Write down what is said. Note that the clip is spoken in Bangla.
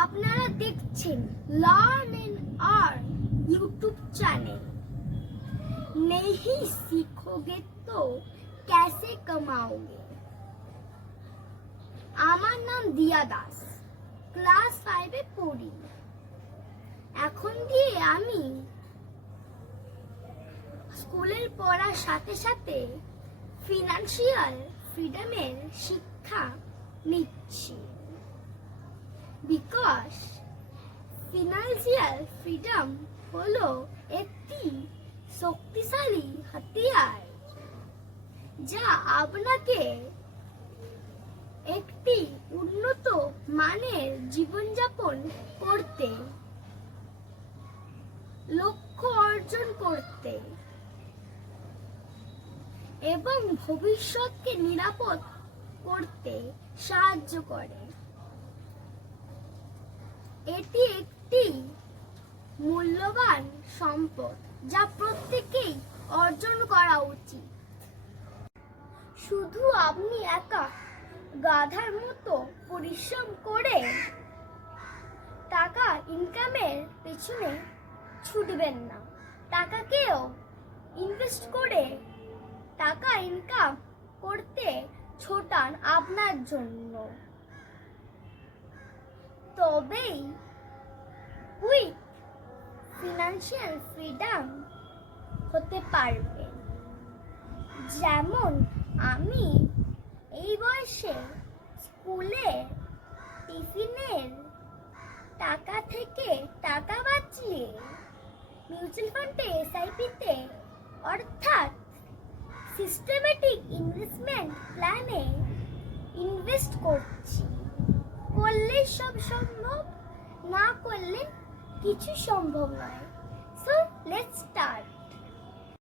আপনারা দেখছেন learn and earn YouTube channel. नहीं सीखोगे तो कैसे कमाओगे। আমার নাম দিয়া দাস, ক্লাস 5 এ পড়ি। এখন দিয়ে আমি স্কুলের পড়ার সাথে সাথে ফিনান্সিয়াল ফ্রিডমের শিক্ষা নিচ্ছি। বিকজ ফিনান্সিয়াল ফ্রিডম হলো একটি শক্তিশালী হাতিয়ার যা আপনাকে একটি উন্নত মানের জীবনযাপন করতে, লক্ষ্য অর্জন করতে এবং ভবিষ্যৎকে নিরাপদ করতে সাহায্য করে। এটি একটি মূল্যবান সম্পদ যা প্রত্যেকেই অর্জন করা উচিত। শুধু আপনি একা গাধার মতো পরিশ্রম করে টাকা ইনকামের পেছনে ছুটবেন না। টাকাকেও ইনভেস্ট করে টাকা ইনকাম করতে ছোটান আপনার জন্য। তবেই উইথ ফিনান্সিয়াল ফ্রিডম হতে পারবে। যেমন আমি এই বয়সে স্কুলে টিফিনের টাকা থেকে টাকা বাঁচিয়ে মিউচুয়াল ফান্ডে এসআইপিতে অর্থাৎ সিস্টেমেটিক ইনভেস্টমেন্ট প্ল্যানে ইনভেস্ট করছি। করলে সব সম্ভব, না করলে কিছু সম্ভব নয়।